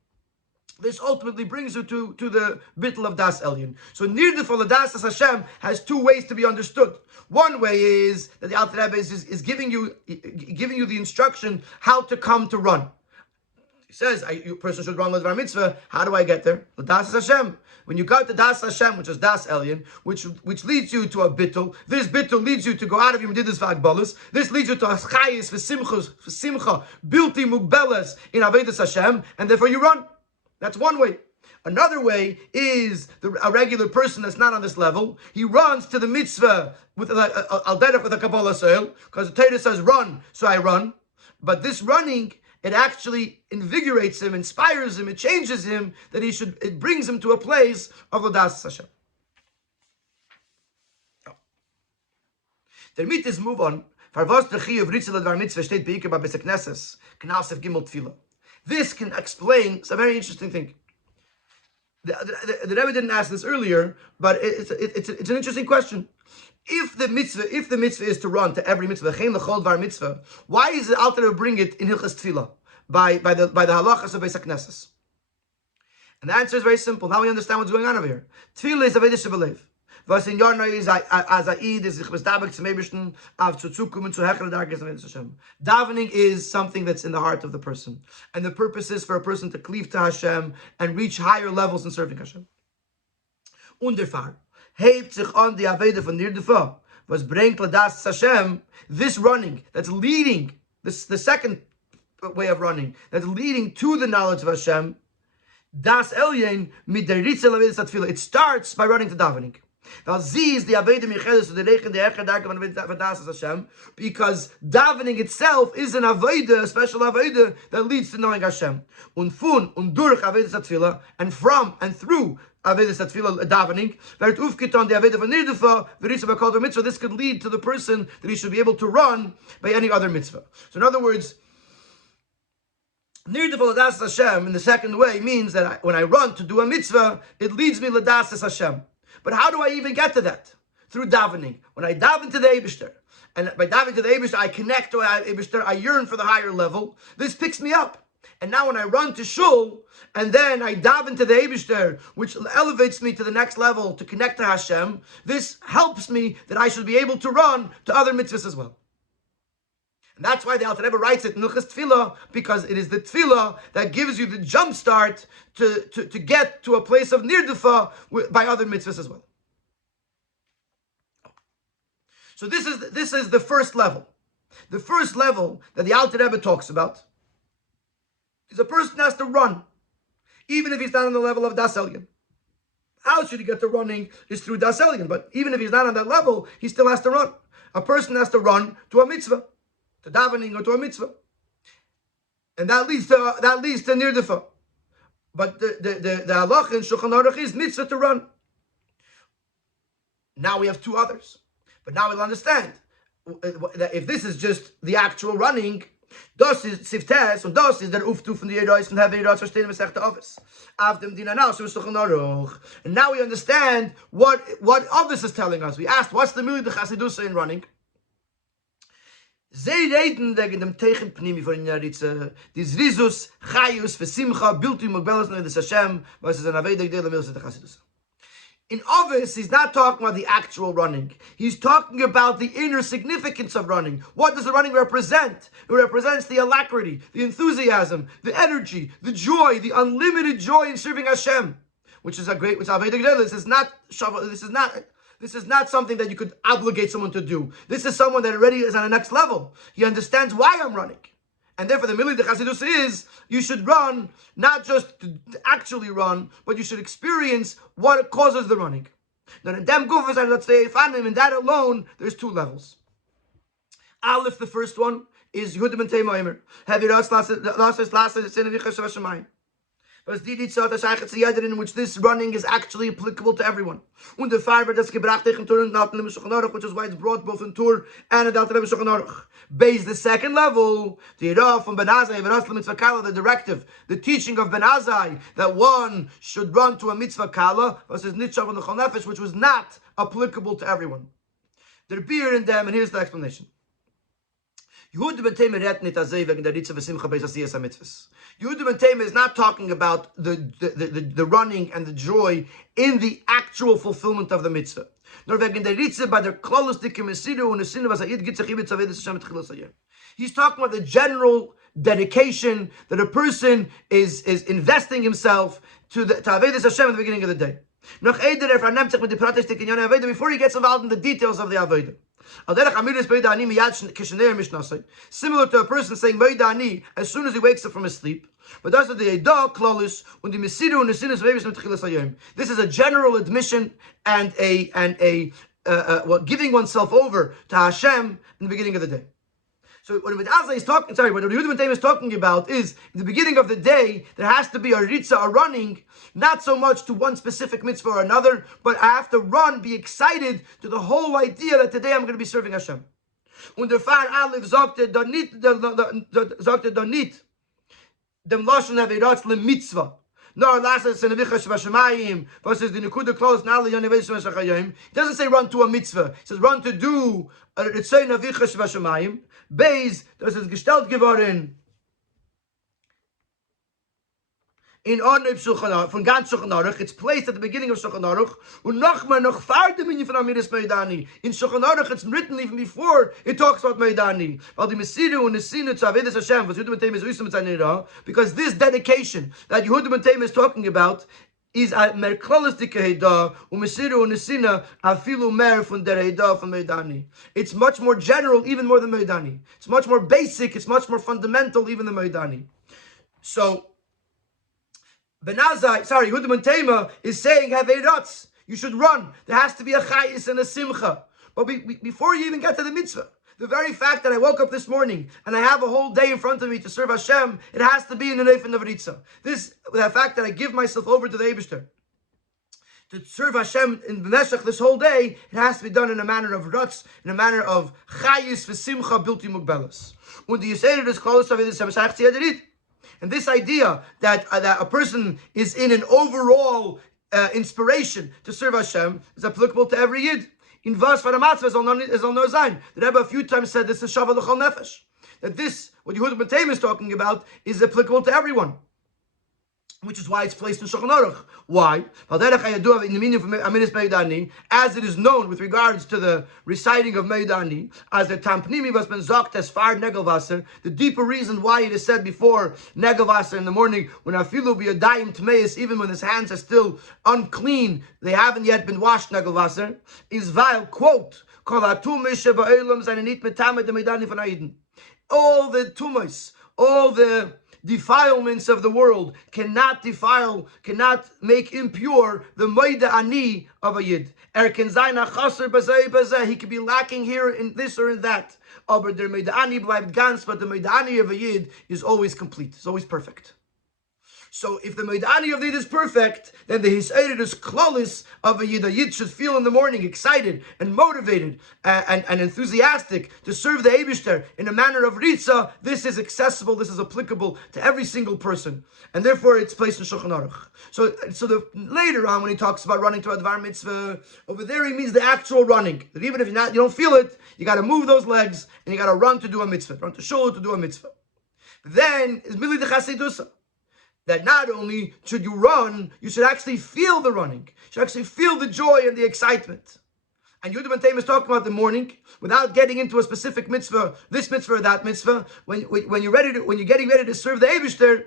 this ultimately brings you to the bittul of Das Elyon. So Nirdefah Ladas Hashem has two ways to be understood. One way is that the Alter Rebbe is giving you the instruction how to come to run. He says a person should run Ledvar Mitzvah. How do I get there? Ladas Hashem. When you go to Das Hashem, which is Das Elyon, which leads you to a bittul, this bittul leads you to go out of your medidus v'agbalus. This leads you to aschayis v'simcha, bilti mugbelas in Avedus Hashem, and therefore you run. That's one way. Another way is a regular person that's not on this level. He runs to the mitzvah with a Kabbalah sale, because the Torah says run, so I run. But this running, it actually invigorates him, inspires him, it changes him, that it brings him to a place of Ladas Hashem. The mitzvahs move on. This can explain a very interesting thing. The Rebbe didn't ask this earlier, but it's an interesting question. If the mitzvah is to run to every mitzvah, why is the Alter Rebbe bring it in Hilchas Tefillah by the halachas of Beis HaKnesses? And the answer is very simple. Now we understand what's going on over here. Tefillah is Avodah Shebelev. Was in your is davening is something that's in the heart of the person, and the purpose is for a person to cleave to Hashem and reach higher levels in serving Hashem. Underfar hebt sich on the Aveda von Nirdefah, was bringt ladas Hashem. This running that's leading the second way of running that's leading to the knowledge of Hashem. Das Elyon mit der Ritzel Avedas Tefillah. It starts by running to davening. Because davening itself is an avodah, a special avodah that leads to knowing Hashem. And from and through Avedas Tefillah davening, this could lead to the person that he should be able to run by any other mitzvah. So in other words, Nirdefah Ladas Hashem in the second way means that when I run to do a mitzvah, it leads me Ladas Hashem. But how do I even get to that? Through davening. When I daven to the Eibishter, and by davening to the Eibishter, I connect to the Eibishter, I yearn for the higher level, this picks me up. And now when I run to Shul, and then I daven to the Eibishter, which elevates me to the next level to connect to Hashem, this helps me that I should be able to run to other mitzvahs as well. And that's why the Alter Rebbe writes it in Hilchas Tefillah, because it is the Tefillah that gives you the jump start to get to a place of Nirdefah by other mitzvahs as well. So this is the first level. The first level that the Alter Rebbe talks about is a person has to run, even if he's not on the level of Das Elyon. How should he get to running is through Das Elyon, but even if he's not on that level, he still has to run. A person has to run to a mitzvah, to davening or to a mitzvah, and that leads to Nirdefah. But the halach in Shulchan Aruch is mitzvah to run. Now we have two others, but now we'll understand that if this is just the actual running, das is siftes und das is der Uftu von die Reis und haben das verstehen wir sagt der Avos. Auf dem Dinan aus Shulchan Aruch. And now we understand what Avos is telling us. We asked, what's the meaning of the Chassidus in running? Zij reden wegen dem Tegenpnimi von Yaritze, dis Rizus, Chayus, Vesimcha, Bilti, Mugbelas, Nedes Hashem, was is an Aveda Gdele Milsa de Chassidus. In Avos, he's not talking about the actual running. He's talking about the inner significance of running. What does the running represent? It represents the alacrity, the enthusiasm, the energy, the joy, the unlimited joy in serving Hashem, which is a great. This is not something that you could obligate someone to do. This is someone that already is on the next level. He understands why I'm running. And therefore, the middle of the Chassidus is, you should run, not just to actually run, but you should experience what causes the running. Now, in them gufas, and let's say, in that alone, there's two levels. Aleph, the first one, is Yehuda ben Teimaymer. In which this running is actually applicable to everyone. Which is why it's brought both in Tur and in Dalta Rebbe Shulchan Aruch. Base the second level, the directive, the teaching of Ben Azai, that one should run to a mitzvah kala, versus Nitchav and the Chol Nefesh, which was not applicable to everyone. They're beer in them, and here's the explanation. Yehuda ben Teimer is not talking about the running and the joy in the actual fulfillment of the mitzvah. He's talking about the general dedication that a person is investing himself to Avodas Hashem at the beginning of the day. Before he gets involved in the details of the Avodah. Similar to a person saying Moida as soon as he wakes up from his sleep. But that's the this is a general admission and giving oneself over to Hashem in the beginning of the day. So what Yehuda ben Teimer is talking about is, in the beginning of the day, there has to be a ritza, a running, not so much to one specific mitzvah or another, but I have to run, be excited to the whole idea that today I'm going to be serving Hashem. Und der Pfarr Aleph sagte nicht, dem Lashon Haveirats le Mitzvah. Nor lasses in the Vichash Vashamayim versus the Nekuda close now the Yonivesh Vashachayim. He doesn't say run to a mitzvah. He says run to do a Ritzayin Vichash Vashamayim. Beis, das ist gestellt geworden in Ordnung von ganz Shulchan Aruch. It's placed at the beginning of Shulchan Aruch. Und noch vor dem Minyan von Amiris Meidani. In Shulchan Aruch, it's written even before it talks about Meidani. Weil die Mesiru und Nesinu zu Avodas Hashem, was Yehuda ben Teimer ist mit seiner Ira, because this dedication that Yehuda ben Teimer is talking about is a merklolistic Heda, Mesiru und Nesina afilu mer von der Heda von Meidani. It's much more general, even more than Meidani. It's much more basic, it's much more fundamental, even than Meidani. So, Yehuda ben Teimer is saying, Haveirats, you should run. There has to be a chayis and a simcha. But before you even get to the mitzvah, the very fact that I woke up this morning and I have a whole day in front of me to serve Hashem, it has to be in the Neif of Ritza. The fact that I give myself over to the Eibishter to serve Hashem in B'meshach this whole day, it has to be done in a manner of Ratz, in a manner of chayis v'simcha bilti mugbelas. Und die Yisrael is close to the and this idea that a person is in an overall inspiration to serve Hashem is applicable to every Yid. In verse for the Matzvah is on no sign. The Rebbe a few times said this is Shava l'chol nefesh. That this, what Yehuda ben Teimer is talking about, is applicable to everyone. Which is why it's placed in Shulchan Aruch. Why? As it is known with regards to the reciting of Meidani, as the Tampnimi was been zokt as far Negelwasser, the deeper reason why it is said before Negelwasser in the morning, when Afilu be a daim tmeis, even when his hands are still unclean, they haven't yet been washed Negelwasser, is vile, quote, all the tumors, all the defilements of the world cannot make impure the Moida Ani of a Yid. He could be lacking here in this or in that. But the Moida Ani of a Yid is always complete, it's always perfect. So if the Meidani of the Yid is perfect, then the Hiseiris Klolis of a Yid. A Yid should feel in the morning excited and motivated and enthusiastic to serve the Eibishter in a manner of Ritza. This is accessible, this is applicable to every single person. And therefore it's placed in Shulchan Aruch. So later on when he talks about running to a Dvar Mitzvah, over there he means the actual running. That even if you don't feel it, you got to move those legs and you got to run to do a mitzvah. Run to shul to do a mitzvah. But then is Mili the Chasidusa. that not only should you run, you should actually feel the running. You should actually feel the joy and the excitement. And Yehuda ben Taim is talking about the morning without getting into a specific mitzvah, this mitzvah or that mitzvah. When you're getting ready to serve the Eibishter,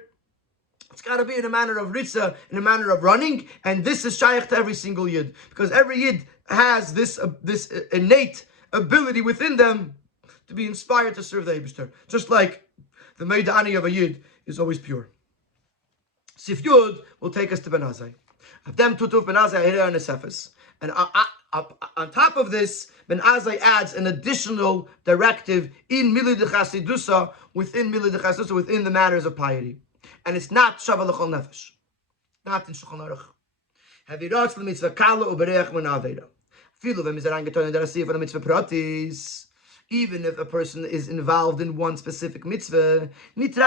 it's got to be in a manner of ritzah, in a manner of running, and this is shaykh to every single yid, because every yid has this innate ability within them to be inspired to serve the Eibishter, just like the meidani of a yid is always pure. Sif Yud will take us to Ben Azai. Avdem tutuf Ben Azai here on the Sefes. And on top of this, Ben Azai adds an additional directive in Milui de Chasidusa, within the matters of piety. And it's not Shava L'chol Nefesh. Not in Shulchan Aruch. Havirat l'mitzvah kala u'bereach min aveda. Filu v'mizarang getonin derasif on a mitzvah pratis. Even if a person is involved in one specific mitzvah, he's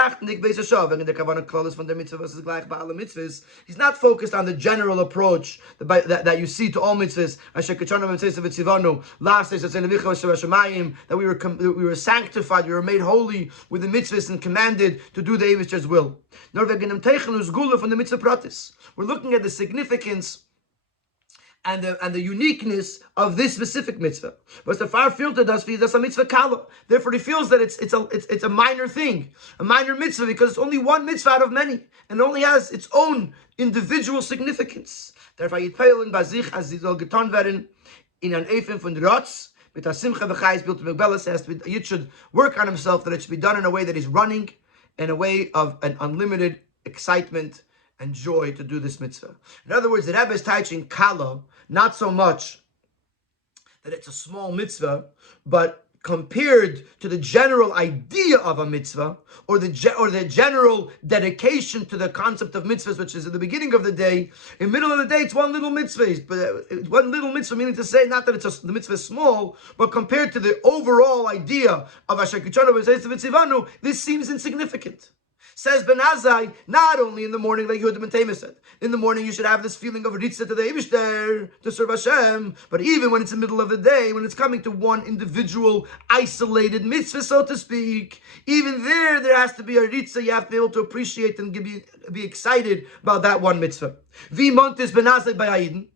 not focused on the general approach that you see to all mitzvahs. That we were sanctified, we were made holy with the mitzvahs and commanded to do the Eibishter's will. We're looking at the significance and the uniqueness of this specific mitzvah. But the far filter does a mitzvah kala. Therefore, he feels that it's a minor thing, a minor mitzvah, because it's only one mitzvah out of many, and only has its own individual significance. Therefore, yitpeilen bazich as sie soll getan werden in an Eifem von Rotz mit a simcha v'chayis built to Megbella says a yid should work on himself, that it should be done in a way that he's running, in a way of an unlimited excitement and joy to do this mitzvah. In other words, the Rebbe is teaching kala, not so much that it's a small mitzvah, but compared to the general idea of a mitzvah, or the general dedication to the concept of mitzvahs, which is at the beginning of the day. In the middle of the day, it's one little mitzvah. But one little mitzvah, meaning to say, not that the mitzvah is small, but compared to the overall idea of Asher Kichanu B'Seis V'Tzivanu, this seems insignificant. Says Ben Azai, not only in the morning, like Yehuda ben Taim said, in the morning you should have this feeling of ritzah to the Eibishter, to serve Hashem, but even when it's in the middle of the day, when it's coming to one individual, isolated mitzvah, so to speak, even there has to be a ritzah. You have to be able to appreciate and be excited about that one mitzvah. Vi montes Ben Azai by Aiden.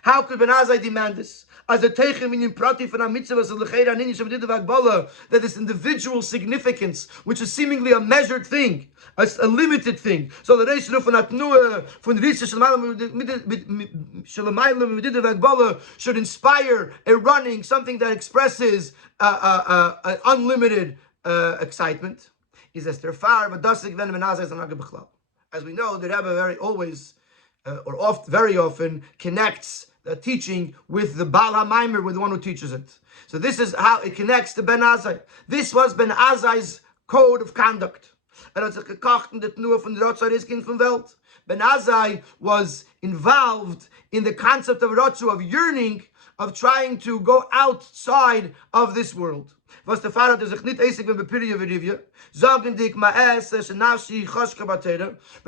How could Ben Azai demand this? As a teichem in prati for a mitzvah that this individual significance, which is seemingly a measured thing, a limited thing. So the reisha should inspire a running, something that expresses an unlimited excitement. As we know, the Rebbe very often connects the teaching with the Baal HaMaimer, with the one who teaches it. So this is how it connects to Ben Azai. This was Ben Azai's code of conduct. Ben Azai was involved in the concept of Rotzu, of yearning, of trying to go outside of this world. Ben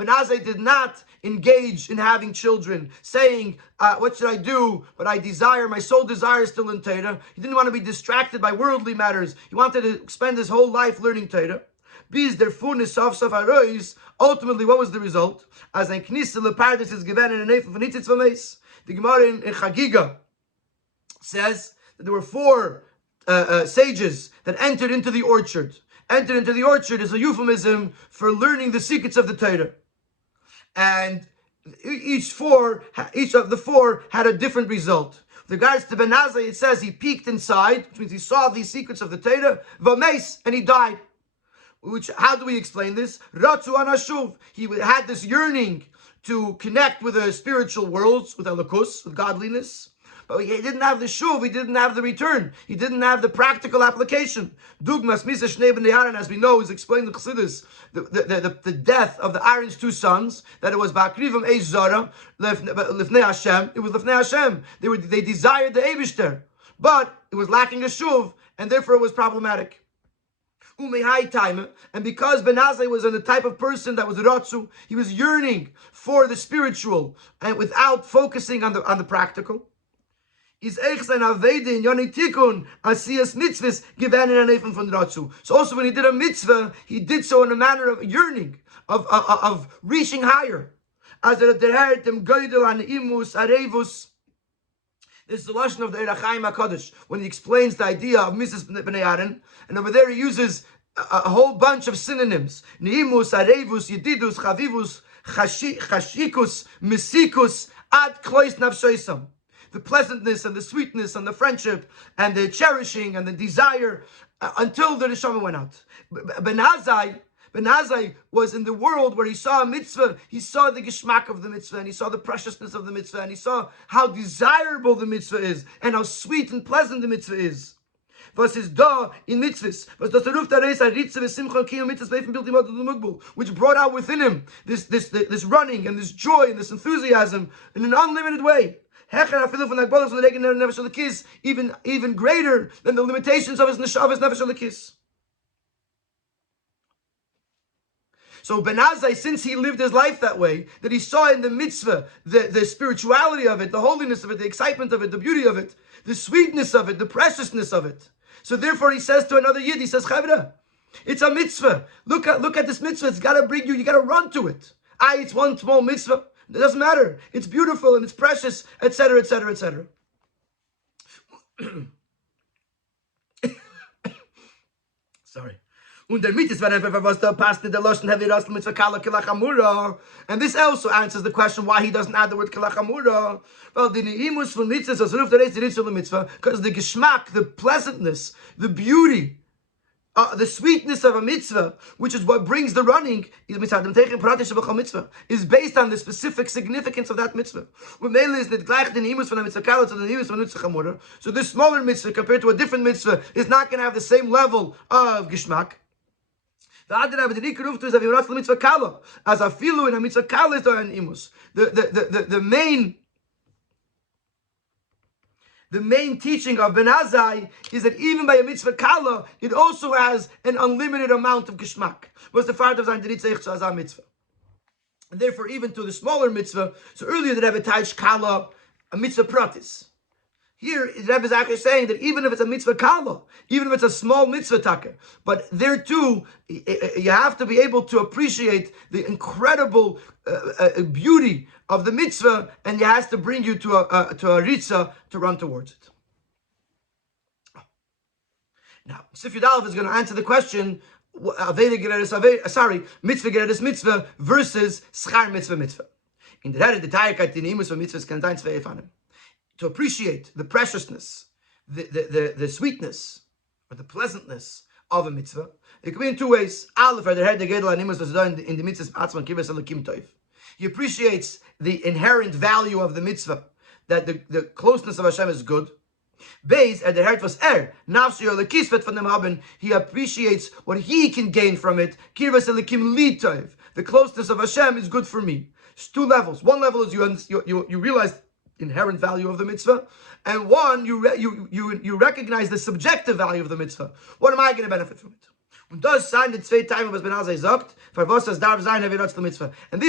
Azai did not engage in having children, saying, what should I do? But my soul desires still in Torah. He didn't want to be distracted by worldly matters. He wanted to spend his whole life learning Torah. Ultimately, what was the result? As ein Knisse lePardes is given in a name of Nitzitz V'Meis. The Gemara in Chagiga says that there were four sages that entered into the orchard. Entered into the orchard is a euphemism for learning the secrets of the Torah. And each of the four had a different result. With regards to Ben Azai, it says he peeked inside, which means he saw these secrets of the Torah, V'Meis, and he died. How do we explain this? Ratzu Anashuv. He had this yearning to connect with the spiritual worlds, with Elokus, with godliness. But he didn't have the shuv, he didn't have the return, he didn't have the practical application. Dugmas Misa Shnei B'nei Aaron, as we know, is explained in Chassidus, the death of the Aaron's two sons, that it was Ba'akrivim Eish Zara, Lifnei Hashem, it was Lifnei Hashem. They desired the Eibishter, but it was lacking a shuv, and therefore it was problematic. And because Ben Azai was the type of person that was Ratzu, he was yearning for the spiritual, and without focusing on the practical. is echt sein Aveide in Yoni Tikkun, Asiyas Mitzvahs, given in an von Ratzu. So also when he did a mitzvah, he did so in a manner of yearning, of reaching higher. As der dem Geidel an Imus, Arevus. This is the lashon of the Eir HaChaim HaKadosh, when he explains the idea of Mrs. Bnei Aaron, and over there he uses a whole bunch of synonyms. Neimus, Arevus, Yedidus, Chavivus, Chashikus, Mesikus, Ad Klois Nafshoisam. The pleasantness and the sweetness and the friendship and the cherishing and the desire until the neshama went out. Ben Azai was in the world where he saw a mitzvah, he saw the geschmack of the mitzvah, and he saw the preciousness of the mitzvah, and he saw how desirable the mitzvah is, and how sweet and pleasant the mitzvah is. Was is da in mitzvahs? Was das Ruf der Reis Ritze v'simcha kiyum mitzvahs v'efim bilti mod l'mugbul, which brought out within him this running and this joy and this enthusiasm in an unlimited way. Even greater than the limitations of his nefesh alekis. So Ben Azai, since he lived his life that way, that he saw in the mitzvah the spirituality of it, the holiness of it, the excitement of it, the beauty of it, the sweetness of it, the preciousness of it. So therefore he says to another yid, he says, Chavra, it's a mitzvah. Look at this mitzvah. It's got to bring you got to run to it. It's one small mitzvah. It doesn't matter. It's beautiful and it's precious, etc., etc., etc. Sorry. And this also answers the question why he doesn't add the word kalachamura. Well, because the geschmack, the pleasantness, the beauty, the sweetness of a mitzvah, which is what brings the running, is based on the specific significance of that mitzvah. So this smaller mitzvah compared to a different mitzvah is not going to have the same level of geschmack. As afilu in a mitzvah kala is imus. The main teaching of Ben Azai is that even by a mitzvah kala, it also has an unlimited amount of geschmack. Was the fact of Zayin mitzvah, and therefore even to the smaller mitzvah. So earlier the Rebbe taught kala a mitzvah pratis. Here, the Rebbe is actually saying that even if it's a mitzvah kala, even if it's a small mitzvah taka, but there too, you have to be able to appreciate the incredible beauty of the mitzvah, and it has to bring you to a ritza to run towards it. Now, Sif Yud Aleph is going to answer the question, mitzvah geredes mitzvah versus schar mitzvah. In the Rebbe, the Tayakait in Imus mitzvah is kantain zwei efanim. To appreciate the preciousness, the sweetness, or the pleasantness of a mitzvah, it can be in two ways. He appreciates the inherent value of the mitzvah, that the closeness of Hashem is good. He appreciates what he can gain from it. The closeness of Hashem is good for me. It's two levels. One level is you realize inherent value of the mitzvah, and one, you recognize the subjective value of the mitzvah. What am I going to benefit from it? And these are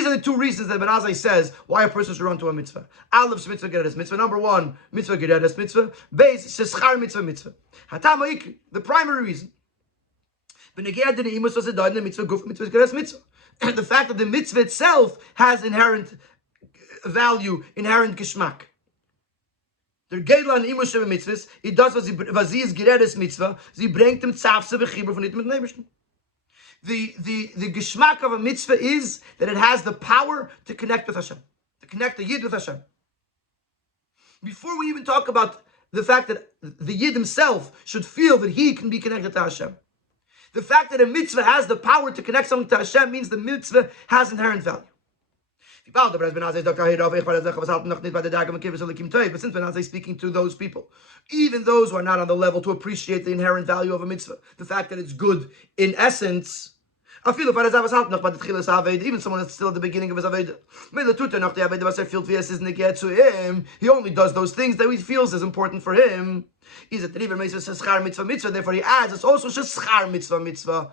the two reasons that Ben Azai says why a person should run to a mitzvah. Aleph mitzvah geredes mitzvah. Number one, mitzvah geredes mitzvah. Beis sheschar mitzvah. The primary reason. The fact that the mitzvah itself has inherent value, inherent geschmack. Der Geidl an Imus Sheva Mitzvahs, it does was sie ist geredes Mitzvah, sie bringt dem Zafse v'chibur von item mit Neibishten. The geschmack of a mitzvah is that it has the power to connect with Hashem, to connect the Yid with Hashem. Before we even talk about the fact that the Yid himself should feel that he can be connected to Hashem, the fact that a mitzvah has the power to connect something to Hashem means the mitzvah has inherent value. But since Ben Azai is speaking to those people, even those who are not on the level to appreciate the inherent value of a mitzvah, the fact that it's good in essence, even someone that's still at the beginning of his Aveda, he only does those things that he feels is important for him. Therefore he adds, it's also schar mitzvah.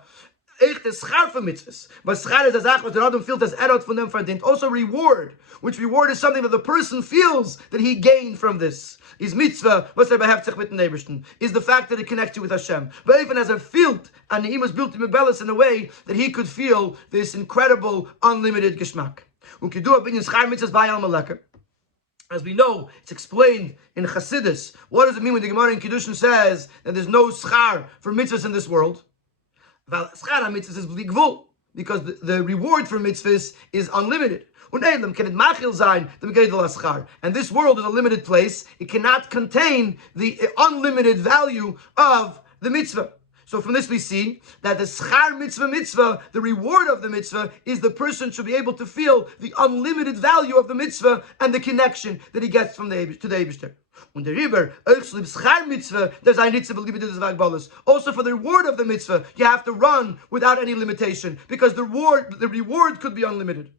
echt is schar for mitzvahs. But schar is a Sache, was der Adam feels as erot von dem verdient. Also reward, which reward is something that the person feels that he gained from this. Is mitzvah, was beheftzich mit dem Ebersten, is the fact that it connects you with Hashem. But even as a field, and he was built in Mebelis in a way that he could feel this incredible, unlimited geschmack. As we know, it's explained in Chassidus. What does it mean when the Gemara in Kiddushin says that there's no schar for mitzvahs in this world? Schar mitzvahs is bli gvul, because the reward for mitzvahs is unlimited. And this world is a limited place. It cannot contain the unlimited value of the mitzvah. So from this we see that the schar mitzvah, the reward of the mitzvah, is the person should be able to feel the unlimited value of the mitzvah and the connection that he gets from the Eibishter. Und der Riber, schar mitzvah, there's ein mitzvah, also for the reward of the mitzvah, you have to run without any limitation, because the reward could be unlimited.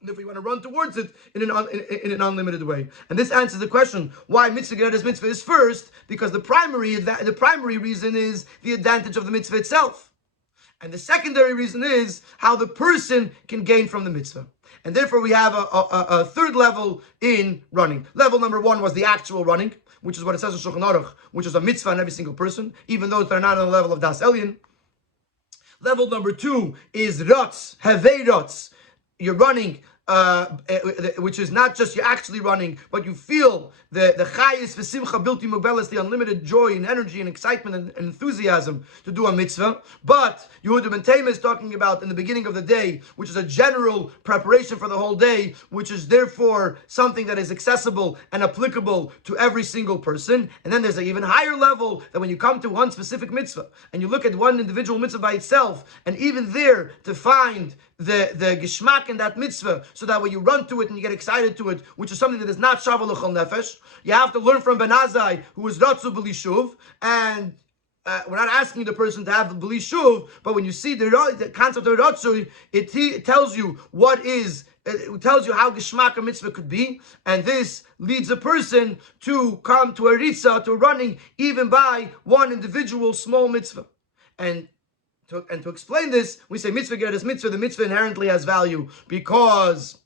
And if we want to run towards it in an unlimited way. And this answers the question why mitzvah geredes mitzvah is first, because the primary reason is the advantage of the mitzvah itself. And the secondary reason is how the person can gain from the mitzvah. And therefore we have a third level in running. Level number one was the actual running, which is what it says in Shulchan Aruch, which is a mitzvah on every single person, even though they're not on the level of Das Elyon. Level number two is Rotz, Hevei Rotz. You're running, which is not just you're actually running, but you feel the chayis v'simcha bilti mubelas, the unlimited joy and energy and excitement and enthusiasm to do a mitzvah. But Yehuda ben Tema is talking about in the beginning of the day, which is a general preparation for the whole day, which is therefore something that is accessible and applicable to every single person. And then there's an even higher level that when you come to one specific mitzvah and you look at one individual mitzvah by itself, and even there to find the geschmack in that mitzvah, so that when you run to it and you get excited to it, which is something that is not shavu l'chol nefesh, you have to learn from Ben Azai, who is ratzu b'lishuv, and we're not asking the person to have b'lishuv, but when you see the concept of ratzu, it tells you it tells you how geschmack a mitzvah could be, and this leads a person to come to a ritza, to running, even by one individual small mitzvah. And to explain this, we say mitzvah geredes mitzvah. The mitzvah inherently has value because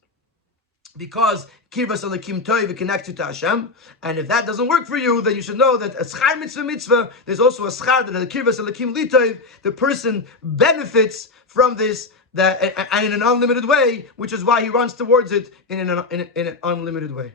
kirvas alekim toiv connects you to Hashem. And if that doesn't work for you, then you should know that a schar mitzvah, there's also a schar that a kirvas alekim litoiv, the person benefits from this and in an unlimited way, which is why he runs towards it in an unlimited way.